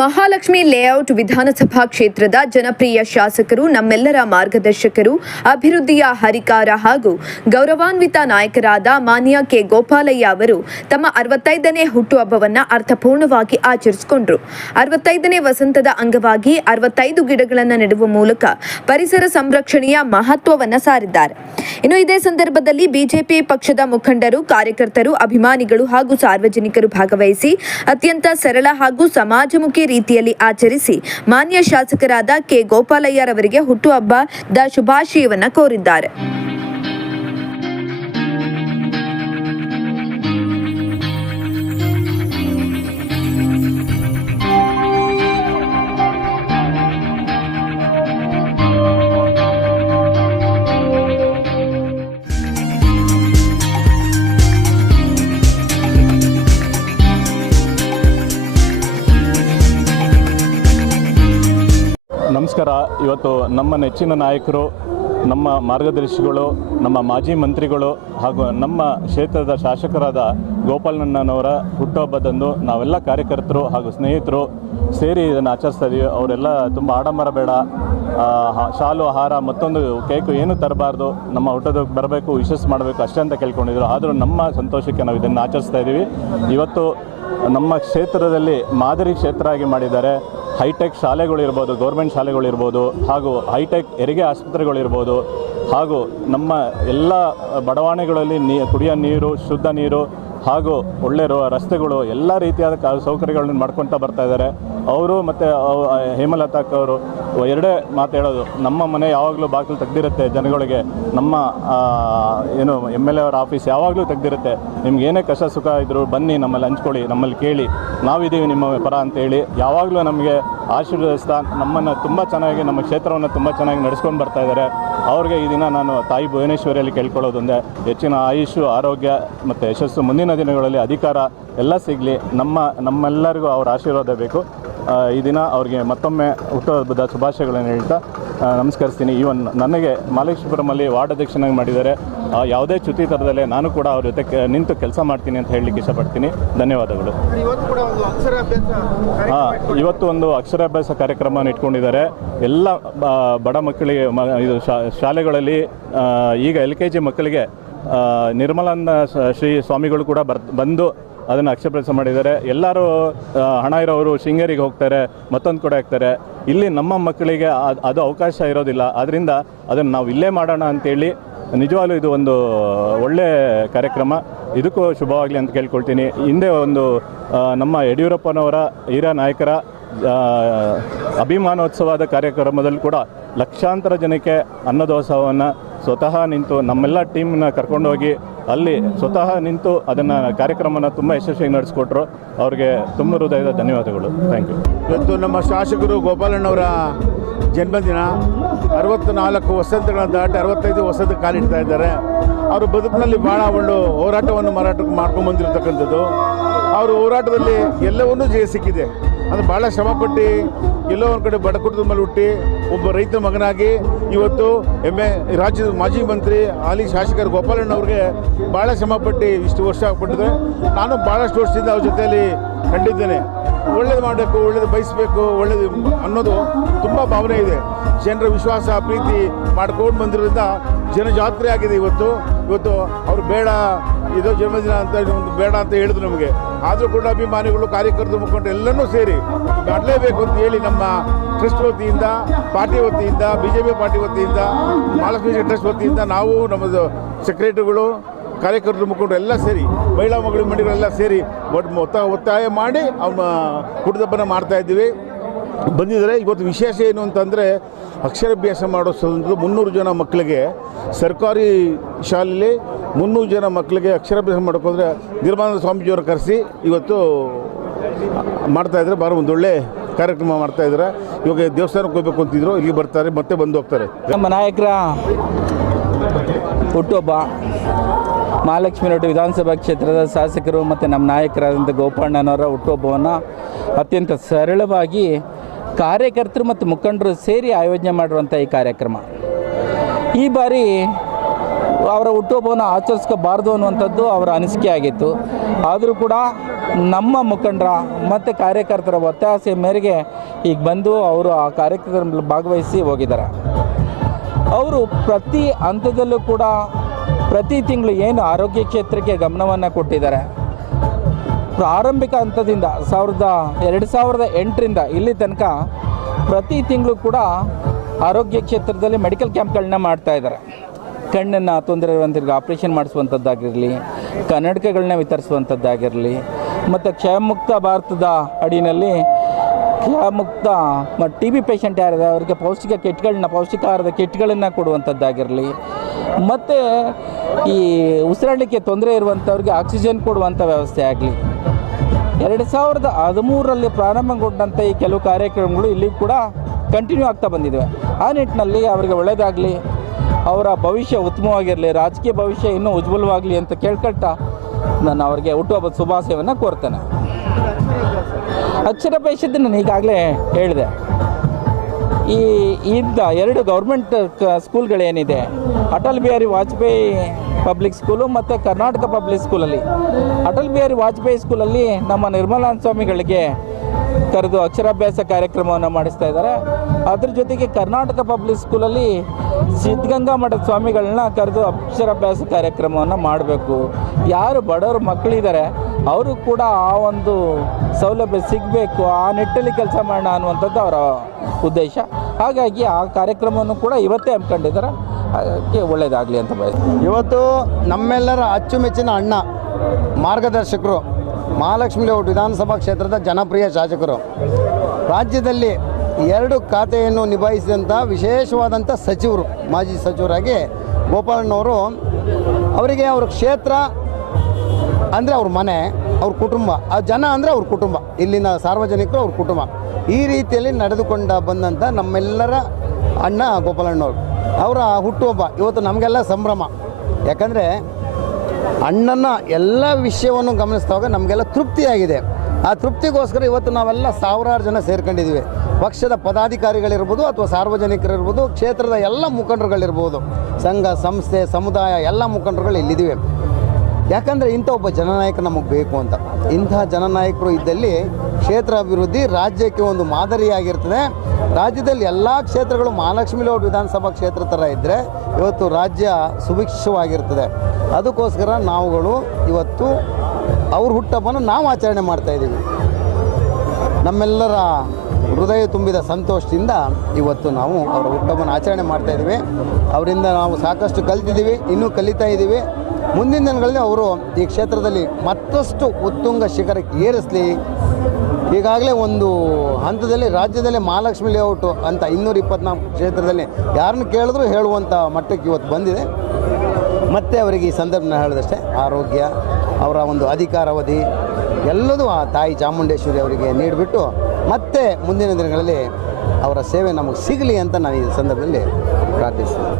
Mahalakshmi layout ವಿಧಾನಸಭಾ ಕ್ಷೇತ್ರದ ಜನಪ್ರಿಯ ಶಾಸಕರು, ನಮ್ಮೆಲ್ಲರ ಮಾರ್ಗದರ್ಶಕರು, ಅಭಿವೃದ್ಧಿಯ ಹರಿಕಾರ ಹಾಗೂ ಗೌರವಾನ್ವಿತ ನಾಯಕರಾದ ಮಾನ್ಯ ಕೆ ಗೋಪಾಲಯ್ಯ ಅವರು ತಮ್ಮ 65ನೇ ಹುಟ್ಟುಹಬ್ಬವನ್ನು ಅರ್ಥಪೂರ್ಣವಾಗಿ ಆಚರಿಸಿಕೊಂಡರು. 65ನೇ ವಸಂತದ ಅಂಗವಾಗಿ 65 ಗಿಡಗಳನ್ನು ನೆಡುವ ಮೂಲಕ ಪರಿಸರ ಸಂರಕ್ಷಣೆಯ ಮಹತ್ವವನ್ನು ಸಾರಿದ್ದಾರೆ. ಇನ್ನು ಇದೇ ಸಂದರ್ಭದಲ್ಲಿ ಬಿಜೆಪಿ ಪಕ್ಷದ ಮುಖಂಡರು, ಕಾರ್ಯಕರ್ತರು, ಅಭಿಮಾನಿಗಳು ಹಾಗೂ ಸಾರ್ವಜನಿಕರು ಭಾಗವಹಿಸಿ ಅತ್ಯಂತ ಸರಳ ಹಾಗೂ ಸಮಾಜಮುಖಿ ರೀತಿಯಲ್ಲಿ ಆಚರಿಸಿ ಮಾನ್ಯ ಶಾಸಕರಾದ ಕೆ ಗೋಪಾಲಯ್ಯರವರಿಗೆ ಹುಟ್ಟುಹಬ್ಬದ ಶುಭಾಶಯವನ್ನು ಕೋರಿದ್ದಾರೆ. ನಮಸ್ಕಾರ. ಇವತ್ತು ನಮ್ಮ ನೆಚ್ಚಿನ ನಾಯಕರು, ನಮ್ಮ ಮಾರ್ಗದರ್ಶಿಗಳು, ನಮ್ಮ ಮಾಜಿ ಮಂತ್ರಿಗಳು ಹಾಗೂ ನಮ್ಮ ಕ್ಷೇತ್ರದ ಶಾಸಕರಾದ ಗೋಪಾಲಣ್ಣನವರ ಹುಟ್ಟುಹಬ್ಬದಂದು ನಾವೆಲ್ಲ ಕಾರ್ಯಕರ್ತರು ಹಾಗೂ ಸ್ನೇಹಿತರು ಸೇರಿ ಇದನ್ನು ಆಚರಿಸ್ತಾ ಇದ್ದೀವಿ. ಅವರೆಲ್ಲ ತುಂಬ ಆಡಂಬರ ಬೇಡ, ಶಾಲು, ಹಾರ, ಮತ್ತೊಂದು ಕೇಕು ಏನೂ ತರಬಾರ್ದು, ನಮ್ಮ ಹುಟ್ಟೋದಕ್ಕೆ ಬರಬೇಕು, ವಿಶಸ್ ಮಾಡಬೇಕು ಅಷ್ಟೇ ಅಂತ ಕೇಳ್ಕೊಂಡಿದ್ರು. ಆದರೂ ನಮ್ಮ ಸಂತೋಷಕ್ಕೆ ನಾವು ಇದನ್ನು ಆಚರಿಸ್ತಾ ಇದ್ದೀವಿ. ಇವತ್ತು ನಮ್ಮ ಕ್ಷೇತ್ರದಲ್ಲಿ ಮಾದರಿ ಕ್ಷೇತ್ರ ಆಗಿ ಮಾಡಿದ್ದಾರೆ. ಹೈಟೆಕ್ ಶಾಲೆಗಳಿರ್ಬೋದು, ಗೌರ್ಮೆಂಟ್ ಶಾಲೆಗಳಿರ್ಬೋದು, ಹಾಗೂ ಹೈಟೆಕ್ ಹೆರಿಗೆ ಆಸ್ಪತ್ರೆಗಳಿರ್ಬೋದು, ಹಾಗೂ ನಮ್ಮ ಎಲ್ಲ ಬಡಾವಣೆಗಳಲ್ಲಿ ಕುಡಿಯೋ ನೀರು, ಶುದ್ಧ ನೀರು ಹಾಗೂ ಒಳ್ಳೆ ರಸ್ತೆಗಳು, ಎಲ್ಲ ರೀತಿಯಾದ ಸೌಕರ್ಯಗಳನ್ನು ಮಾಡ್ಕೊತಾ ಬರ್ತಾ ಇದ್ದಾರೆ. ಅವರು ಮತ್ತು ಹೇಮಲತಾ ಅವರು ಎರಡೇ ಮಾತು ಹೇಳೋದು, ನಮ್ಮ ಮನೆ ಯಾವಾಗಲೂ ಬಾಗಿಲು ತೆಗೆದಿರುತ್ತೆ ಜನಗಳಿಗೆ, ನಮ್ಮ ಏನು MLA ಅವರ ಆಫೀಸ್ ಯಾವಾಗಲೂ ತೆಗೆದಿರುತ್ತೆ, ನಿಮ್ಗೆ ಏನೇ ಕಷ್ಟ ಸುಖ ಇದ್ದರೂ ಬನ್ನಿ, ನಮ್ಮಲ್ಲಿ ಹಂಚ್ಕೊಳ್ಳಿ, ನಮ್ಮಲ್ಲಿ ಕೇಳಿ, ನಾವಿದ್ದೀವಿ ನಿಮ್ಮ ಪರ ಅಂತೇಳಿ ಯಾವಾಗಲೂ ನಮಗೆ ಆಶೀರ್ವದಿಸ್ತಾ ನಮ್ಮನ್ನು ತುಂಬ ಚೆನ್ನಾಗಿ, ನಮ್ಮ ಕ್ಷೇತ್ರವನ್ನು ತುಂಬ ಚೆನ್ನಾಗಿ ನಡೆಸ್ಕೊಂಡು ಬರ್ತಾ ಇದ್ದಾರೆ. ಅವ್ರಿಗೆ ಈ ದಿನ ನಾನು ತಾಯಿ ಭುವನೇಶ್ವರಿಯಲ್ಲಿ ಕೇಳ್ಕೊಳ್ಳೋದೊಂದೇ, ಹೆಚ್ಚಿನ ಆಯುಷು, ಆರೋಗ್ಯ ಮತ್ತು ಯಶಸ್ಸು, ಮುಂದಿನ ದಿನಗಳಲ್ಲಿ ಅಧಿಕಾರ ಎಲ್ಲ ಸಿಗಲಿ, ನಮ್ಮೆಲ್ಲರಿಗೂ ಅವರ ಆಶೀರ್ವಾದ ಬೇಕು. ಈ ದಿನ ಅವ್ರಿಗೆ ಮತ್ತೊಮ್ಮೆ ಹುಟ್ಟುಹಬ್ಬದ ಶುಭಾಶಯಗಳನ್ನು ಹೇಳ್ತಾ ನಮಸ್ಕರಿಸ್ತೀನಿ. ಈವನ್ ನನಗೆ ಮಹಾಲಕ್ಷ್ಮೀಪುರಮಲ್ಲಿ ವಾರ್ಡ್ ಅಧ್ಯಕ್ಷನಾಗಿ ಮಾಡಿದ್ದಾರೆ. ಯಾವುದೇ ಚ್ಯುತಿ ಥರದಲ್ಲೇ ನಾನು ಕೂಡ ಅವ್ರ ಜೊತೆ ನಿಂತು ಕೆಲಸ ಮಾಡ್ತೀನಿ ಅಂತ ಹೇಳಲಿಕ್ಕೆ ಇಷ್ಟಪಡ್ತೀನಿ. ಧನ್ಯವಾದಗಳು. ಇವತ್ತು ಒಂದು ಅಕ್ಷರಾಭ್ಯಾಸ ಕಾರ್ಯಕ್ರಮವನ್ನು ಇಟ್ಕೊಂಡಿದ್ದಾರೆ. ಎಲ್ಲ ಬಡ ಮಕ್ಕಳಿಗೆ ಇದು ಶಾಲೆಗಳಲ್ಲಿ ಈಗ LKG ಮಕ್ಕಳಿಗೆ ನಿರ್ಮಲಾನಂದ ಶ್ರೀ ಸ್ವಾಮಿಗಳು ಕೂಡ ಬಂದು ಅದನ್ನು ಅಕ್ಷರಾಭ್ಯಾಸ ಮಾಡಿದ್ದಾರೆ. ಎಲ್ಲರೂ ಹಣ ಇರೋರು ಶೃಂಗೇರಿಗೆ ಹೋಗ್ತಾರೆ, ಮತ್ತೊಂದು ಕಡೆ ಆಗ್ತಾರೆ. ಇಲ್ಲಿ ನಮ್ಮ ಮಕ್ಕಳಿಗೆ ಅದು ಅವಕಾಶ ಇರೋದಿಲ್ಲ. ಆದ್ದರಿಂದ ಅದನ್ನು ನಾವು ಇಲ್ಲೇ ಮಾಡೋಣ ಅಂತೇಳಿ ನಿಜವಾಗ್ಲೂ ಇದು ಒಂದು ಒಳ್ಳೆಯ ಕಾರ್ಯಕ್ರಮ. ಇದಕ್ಕೂ ಶುಭವಾಗಲಿ ಅಂತ ಕೇಳ್ಕೊಳ್ತೀನಿ. ಹಿಂದೆ ಒಂದು ನಮ್ಮ ಯಡಿಯೂರಪ್ಪನವರ ಹಿರಿಯ ನಾಯಕರ ಅಭಿಮಾನೋತ್ಸವದ ಕಾರ್ಯಕ್ರಮದಲ್ಲಿ ಕೂಡ ಲಕ್ಷಾಂತರ ಜನಕ್ಕೆ ಅನ್ನದಾಸೋಹವನ್ನು ಸ್ವತಃ ನಿಂತು ನಮ್ಮೆಲ್ಲ ಟೀಮ್ನ ಕರ್ಕೊಂಡೋಗಿ ಅಲ್ಲಿ ಸ್ವತಃ ನಿಂತು ಅದನ್ನು ಕಾರ್ಯಕ್ರಮನ ತುಂಬ ಯಶಸ್ವಿಯಾಗಿ ನಡೆಸ್ಕೊಟ್ರು. ಅವ್ರಿಗೆ ತುಂಬ ಹೃದಯದ ಧನ್ಯವಾದಗಳು. Thank you. ಇವತ್ತು ನಮ್ಮ ಶಾಸಕರು ಗೋಪಾಲಣ್ಣವರ ಜನ್ಮದಿನ. 64 ವಸಂತಗಳನ್ನು ದಾಟಿ 65 ವಸಂತ ಕಾಲಿಡ್ತಾ ಇದ್ದಾರೆ. ಅವರು ಬದುಕಿನಲ್ಲಿ ಭಾಳ ಒಳ್ಳೆ ಹೋರಾಟವನ್ನು ಮಾಡ್ಕೊಂಡು ಬಂದಿರತಕ್ಕಂಥದ್ದು. ಅವರು ಹೋರಾಟದಲ್ಲಿ ಎಲ್ಲವನ್ನೂ ಜಯ ಸಿಕ್ಕಿದೆ. ಅದು ಭಾಳ ಶ್ರಮಪಟ್ಟು ಎಲ್ಲೋ ಒಂದು ಕಡೆ ಬಡ ಕುಟುಂಬದ ಮೇಲೆ ಹುಟ್ಟಿ ಒಬ್ಬ ರೈತ ಮಗನಾಗಿ ಇವತ್ತು ರಾಜ್ಯದ ಮಾಜಿ ಮಂತ್ರಿ ಹಾಲಿ ಶಾಸಕರು ಗೋಪಾಲಣ್ಣವ್ರಿಗೆ ಭಾಳ ಶ್ರಮಪಟ್ಟು ಇಷ್ಟು ವರ್ಷ ಆಗ್ಬಿಟ್ಟಿದೆ. ನಾನು ಭಾಳಷ್ಟು ವರ್ಷದಿಂದ ಅವ್ರ ಜೊತೆಯಲ್ಲಿ ಕಂಡಿದ್ದೇನೆ. ಒಳ್ಳೇದು ಮಾಡಬೇಕು, ಒಳ್ಳೇದು ಬಯಸಬೇಕು, ಒಳ್ಳೇದು ಅನ್ನೋದು ತುಂಬ ಭಾವನೆ ಇದೆ. ಜನರ ವಿಶ್ವಾಸ, ಪ್ರೀತಿ ಮಾಡ್ಕೊಂಡು ಬಂದಿರೋದ್ರಿಂದ ಜನಜಾತ್ರೆ ಆಗಿದೆ. ಇವತ್ತು ಅವ್ರು ಬೇಡ, ಇದೋ ಜನ್ಮದಿನ ಅಂತ ಒಂದು ಬೇಡ ಅಂತ ಹೇಳಿದ್ರು ನಮಗೆ. ಆದರೂ ಕೂಡ ಅಭಿಮಾನಿಗಳು, ಕಾರ್ಯಕರ್ತರು, ಮುಖಂಡರು ಎಲ್ಲನೂ ಸೇರಿ ಮಾಡಲೇಬೇಕು ಅಂತ ಹೇಳಿ ನಮ್ಮ ಟ್ರಸ್ಟ್ ವತಿಯಿಂದ, ಪಾರ್ಟಿ ವತಿಯಿಂದ, BJP ಪಾರ್ಟಿ ವತಿಯಿಂದ, ಮಹಾಲಕ್ಷ್ಮಿ ಟ್ರಸ್ಟ್ ವತಿಯಿಂದ ನಾವು ನಮ್ಮದು ಸೆಕ್ರೆಟರಿಗಳು, ಕಾರ್ಯಕರ್ತರು, ಮುಖಂಡರು ಎಲ್ಲ ಸೇರಿ, ಮಹಿಳಾ ಮಂಡಳಿಗಳೆಲ್ಲ ಸೇರಿ ಒತ್ತಾಯ ಮಾಡಿ ಅವನ್ನ ಹುಟ್ಟುಹಬ್ಬನ ಮಾಡ್ತಾಯಿದ್ದೀವಿ ಬಂದಿದ್ದಾರೆ. ಇವತ್ತು ವಿಶೇಷ ಏನು ಅಂತಂದರೆ ಅಕ್ಷರಾಭ್ಯಾಸ ಮಾಡೋ 300 ಜನ ಮಕ್ಕಳಿಗೆ ಸರ್ಕಾರಿ ಶಾಲೆಯಲ್ಲಿ 300 ಜನ ಮಕ್ಕಳಿಗೆ ಅಕ್ಷರಾಭ್ಯಾಸ ಮಾಡೋಕ್ಕೋದ್ರೆ ನಿರ್ಮಲಾನಂದ ಸ್ವಾಮೀಜಿಯವರು ಕರೆಸಿ ಇವತ್ತು ಮಾಡ್ತಾಯಿದ್ದಾರೆ. ಭಾಳ ಒಂದು ಒಳ್ಳೆ ಕಾರ್ಯಕ್ರಮ ಮಾಡ್ತಾಯಿದ್ದಾರೆ. ಇವಾಗ ದೇವಸ್ಥಾನಕ್ಕೆ ಹೋಗ್ಬೇಕು ಅಂತಿದ್ರು, ಇಲ್ಲಿಗೆ ಬರ್ತಾರೆ, ಮತ್ತೆ ಬಂದು ಹೋಗ್ತಾರೆ. ನಮ್ಮ ನಾಯಕರ ಹುಟ್ಟುಹಬ್ಬ ಮಹಾಲಕ್ಷ್ಮಿ ಲೇಔಟ್ ವಿಧಾನಸಭಾ ಕ್ಷೇತ್ರದ ಶಾಸಕರು ಮತ್ತು ನಮ್ಮ ನಾಯಕರಾದಂಥ ಗೋಪಾಲಣ್ಣನವರ ಹುಟ್ಟುಹಬ್ಬವನ್ನು ಅತ್ಯಂತ ಸರಳವಾಗಿ ಕಾರ್ಯಕರ್ತರು ಮತ್ತು ಮುಖಂಡರು ಸೇರಿ ಆಯೋಜನೆ ಮಾಡಿರುವಂಥ ಈ ಕಾರ್ಯಕ್ರಮ ಈ ಬಾರಿ ಅವರ ಹುಟ್ಟುಹಬ್ಬವನ್ನು ಆಚರಿಸ್ಕೋಬಾರ್ದು ಅನ್ನುವಂಥದ್ದು ಅವರ ಅನಿಸಿಕೆ ಆಗಿತ್ತು. ಆದರೂ ಕೂಡ ನಮ್ಮ ಮುಖಂಡರ ಮತ್ತು ಕಾರ್ಯಕರ್ತರ ಒತ್ತಾಸೆ ಮೇರೆಗೆ ಈಗ ಬಂದು ಅವರು ಆ ಕಾರ್ಯಕ್ರಮದಲ್ಲಿ ಭಾಗವಹಿಸಿ ಹೋಗಿದ್ದಾರೆ. ಅವರು ಪ್ರತಿ ಹಂತದಲ್ಲೂ ಕೂಡ ಪ್ರತಿ ತಿಂಗಳು ಏನು ಆರೋಗ್ಯ ಕ್ಷೇತ್ರಕ್ಕೆ ಗಮನವನ್ನು ಕೊಟ್ಟಿದ್ದಾರೆ, ಪ್ರಾರಂಭಿಕ ಹಂತದಿಂದ 2008ರಿಂದ ಇಲ್ಲಿ ತನಕ ಪ್ರತಿ ತಿಂಗಳು ಕೂಡ ಆರೋಗ್ಯ ಕ್ಷೇತ್ರದಲ್ಲಿ ಮೆಡಿಕಲ್ ಕ್ಯಾಂಪ್ಗಳನ್ನ ಮಾಡ್ತಾ ಇದ್ದಾರೆ. ಕಣ್ಣನ್ನು ತೊಂದರೆ ಇರುವಂಥವ್ರಿಗೆ ಆಪ್ರೇಷನ್ ಮಾಡಿಸುವಂಥದ್ದಾಗಿರಲಿ, ಕನ್ನಡಕಗಳನ್ನ ವಿತರಿಸುವಂಥದ್ದಾಗಿರಲಿ, ಮತ್ತು ಕ್ಷಯಮುಕ್ತ ಭಾರತದ ಅಡಿಯಲ್ಲಿ ಕ್ಷಯಮುಕ್ತ ಟಿ ಬಿ ಪೇಷಂಟ್ ಯಾರಿದೆ ಅವರಿಗೆ ಪೌಷ್ಟಿಕಾಹಾರದ ಕಿಟ್ಗಳನ್ನು ಕೊಡುವಂಥದ್ದಾಗಿರಲಿ, ಮತ್ತು ಈ ಉಸಿರಾಡಲಿಕ್ಕೆ ತೊಂದರೆ ಇರುವಂಥವ್ರಿಗೆ ಆಕ್ಸಿಜನ್ ಕೊಡುವಂಥ ವ್ಯವಸ್ಥೆ ಆಗಲಿ. 2013ರಲ್ಲಿ ಪ್ರಾರಂಭಗೊಂಡಂಥ ಈ ಕೆಲವು ಕಾರ್ಯಕ್ರಮಗಳು ಇಲ್ಲಿ ಕೂಡ ಕಂಟಿನ್ಯೂ ಆಗ್ತಾ ಬಂದಿವೆ. ಆ ನಿಟ್ಟಿನಲ್ಲಿ ಅವರಿಗೆ ಒಳ್ಳೆಯದಾಗಲಿ, ಅವರ ಭವಿಷ್ಯ ಉತ್ತಮವಾಗಿರಲಿ, ರಾಜಕೀಯ ಭವಿಷ್ಯ ಇನ್ನೂ ಉಜ್ವಲವಾಗಲಿ ಅಂತ ಕೇಳ್ಕೊಳ್ತಾ ನಾನು ಅವರಿಗೆ ಹುಟ್ಟುಹಬ್ಬದ ಶುಭಾಶಯವನ್ನು ಕೋರ್ತೇನೆ. ಅಕ್ಷರಾಭ್ಯಾಸದ ನಾನು ಈಗಾಗಲೇ ಹೇಳಿದೆ. ಈ ಇದ್ದ 2 ಗೌರ್ಮೆಂಟ್ ಸ್ಕೂಲ್ಗಳೇನಿದೆ, ಅಟಲ್ ಬಿಹಾರಿ ವಾಜಪೇಯಿ ಪಬ್ಲಿಕ್ ಸ್ಕೂಲು ಮತ್ತು ಕರ್ನಾಟಕ ಪಬ್ಲಿಕ್ ಸ್ಕೂಲಲ್ಲಿ, ಅಟಲ್ ಬಿಹಾರಿ ವಾಜಪೇಯಿ ಸ್ಕೂಲಲ್ಲಿ ನಮ್ಮ ನಿರ್ಮಲಾನಂದ ಸ್ವಾಮಿಗಳಿಗೆ ಕರೆದು ಅಕ್ಷರಾಭ್ಯಾಸ ಕಾರ್ಯಕ್ರಮವನ್ನು ಮಾಡಿಸ್ತಾ ಇದ್ದಾರೆ. ಅದ್ರ ಜೊತೆಗೆ ಕರ್ನಾಟಕ ಪಬ್ಲಿಕ್ ಸ್ಕೂಲಲ್ಲಿ ಸಿದ್ಧಗಂಗಾ ಮಠದ ಸ್ವಾಮಿಗಳನ್ನ ಕರೆದು ಅಕ್ಷರಾಭ್ಯಾಸ ಕಾರ್ಯಕ್ರಮವನ್ನು ಮಾಡಬೇಕು. ಯಾರು ಬಡವರು ಮಕ್ಕಳಿದ್ದಾರೆ ಅವರು ಕೂಡ ಆ ಒಂದು ಸೌಲಭ್ಯ ಸಿಗಬೇಕು, ಆ ನಿಟ್ಟಲ್ಲಿ ಕೆಲಸ ಮಾಡೋಣ ಅನ್ನುವಂಥದ್ದು ಅವರ ಉದ್ದೇಶ. ಹಾಗಾಗಿ ಆ ಕಾರ್ಯಕ್ರಮವನ್ನು ಕೂಡ ಇವತ್ತೇ ಹಮ್ಮಿಕೊಂಡಿದ್ದಾರೆ. ಹಾಗಾಗಿ ಒಳ್ಳೆಯದಾಗಲಿ ಅಂತ ಬಯಸ್ತೀನಿ. ಇವತ್ತು ನಮ್ಮೆಲ್ಲರ ಅಚ್ಚುಮೆಚ್ಚಿನ ಅಣ್ಣ, ಮಾರ್ಗದರ್ಶಕರು, ಮಹಾಲಕ್ಷ್ಮಿ ಲೇಔಟ್ ವಿಧಾನಸಭಾ ಕ್ಷೇತ್ರದ ಜನಪ್ರಿಯ ಶಾಸಕರು, ರಾಜ್ಯದಲ್ಲಿ 2 ಖಾತೆಯನ್ನು ನಿಭಾಯಿಸಿದಂಥ ವಿಶೇಷವಾದಂಥ ಸಚಿವರು, ಮಾಜಿ ಸಚಿವರಾಗಿ ಗೋಪಾಲಣ್ಣವರು, ಅವರಿಗೆ ಅವ್ರ ಕ್ಷೇತ್ರ ಅಂದರೆ ಅವ್ರ ಮನೆ, ಅವ್ರ ಕುಟುಂಬ, ಆ ಜನ ಅಂದರೆ ಅವ್ರ ಕುಟುಂಬ, ಇಲ್ಲಿನ ಸಾರ್ವಜನಿಕರು ಅವ್ರ ಕುಟುಂಬ. ಈ ರೀತಿಯಲ್ಲಿ ನಡೆದುಕೊಂಡು ಬಂದಂಥ ನಮ್ಮೆಲ್ಲರ ಅಣ್ಣ ಗೋಪಾಲಣ್ಣವರು, ಅವರ ಹುಟ್ಟುಹಬ್ಬ ಇವತ್ತು ನಮಗೆಲ್ಲ ಸಂಭ್ರಮ. ಯಾಕಂದರೆ ಅಣ್ಣನ ಎಲ್ಲ ವಿಷಯವನ್ನು ಗಮನಿಸಿದಾಗ ನಮಗೆಲ್ಲ ತೃಪ್ತಿಯಾಗಿದೆ. ಆ ತೃಪ್ತಿಗೋಸ್ಕರ ಇವತ್ತು ನಾವೆಲ್ಲ ಸಾವಿರಾರು ಜನ ಸೇರ್ಕೊಂಡಿದ್ದೀವಿ. ಪಕ್ಷದ ಪದಾಧಿಕಾರಿಗಳಿರ್ಬೋದು ಅಥವಾ ಸಾರ್ವಜನಿಕರಿರ್ಬೋದು, ಕ್ಷೇತ್ರದ ಎಲ್ಲ ಮುಖಂಡರುಗಳಿರ್ಬೋದು, ಸಂಘ ಸಂಸ್ಥೆ ಸಮುದಾಯ ಎಲ್ಲ ಮುಖಂಡರುಗಳು ಇಲ್ಲಿದ್ದೀವಿ. ಯಾಕಂದರೆ ಇಂಥ ಒಬ್ಬ ಜನನಾಯಕ ನಮಗೆ ಬೇಕು ಅಂತ. ಇಂತಹ ಜನನಾಯಕರು ಇದ್ದಲ್ಲಿ ಕ್ಷೇತ್ರ ಅಭಿವೃದ್ಧಿ ರಾಜ್ಯಕ್ಕೆ ಒಂದು ಮಾದರಿಯಾಗಿರ್ತದೆ. ರಾಜ್ಯದಲ್ಲಿ ಎಲ್ಲ ಕ್ಷೇತ್ರಗಳು ಮಹಾಲಕ್ಷ್ಮಿ ಲೇಔಟ್ ವಿಧಾನಸಭಾ ಕ್ಷೇತ್ರ ಥರ ಇದ್ದರೆ ಇವತ್ತು ರಾಜ್ಯ ಸುಭಿಕ್ಷವಾಗಿರ್ತದೆ. ಅದಕ್ಕೋಸ್ಕರ ನಾವುಗಳು ಇವತ್ತು ಅವ್ರ ಹುಟ್ಟುಹಬ್ಬನ ನಾವು ಆಚರಣೆ ಮಾಡ್ತಾಯಿದ್ದೀವಿ. ನಮ್ಮೆಲ್ಲರ ಹೃದಯ ತುಂಬಿದ ಸಂತೋಷದಿಂದ ಇವತ್ತು ನಾವು ಅವರ ಹುಟ್ಟುಹಬ್ಬನ ಆಚರಣೆ ಮಾಡ್ತಾಯಿದ್ದೀವಿ. ಅವರಿಂದ ನಾವು ಸಾಕಷ್ಟು ಕಲಿತಿದ್ದೀವಿ, ಇನ್ನೂ ಕಲಿತಾ ಇದ್ದೀವಿ. ಮುಂದಿನ ದಿನಗಳಲ್ಲಿ ಅವರು ಈ ಕ್ಷೇತ್ರದಲ್ಲಿ ಮತ್ತಷ್ಟು ಉತ್ತುಂಗ ಶಿಖರಕ್ಕೆ ಏರಿಸಲಿ. ಈಗಾಗಲೇ ಒಂದು ಹಂತದಲ್ಲಿ ರಾಜ್ಯದಲ್ಲೇ ಮಹಾಲಕ್ಷ್ಮಿ ಲೇಔಟು ಅಂತ 224 ಕ್ಷೇತ್ರದಲ್ಲಿ ಯಾರನ್ನು ಕೇಳಿದ್ರೂ ಹೇಳುವಂಥ ಮಟ್ಟಕ್ಕೆ ಇವತ್ತು ಬಂದಿದೆ. ಮತ್ತು ಅವರಿಗೆ ಈ ಸಂದರ್ಭನ ಹೇಳಿದಷ್ಟೇ, ಆರೋಗ್ಯ, ಅವರ ಒಂದು ಅಧಿಕಾರಾವಧಿ ಎಲ್ಲದೂ ಆ ತಾಯಿ ಚಾಮುಂಡೇಶ್ವರಿ ಅವರಿಗೆ ನೀಡಿಬಿಟ್ಟು ಮತ್ತೆ ಮುಂದಿನ ದಿನಗಳಲ್ಲಿ ಅವರ ಸೇವೆ ನಮಗೆ ಸಿಗಲಿ ಅಂತ ನಾನು ಈ ಸಂದರ್ಭದಲ್ಲಿ ಪ್ರಾರ್ಥಿಸ್ತೀನಿ.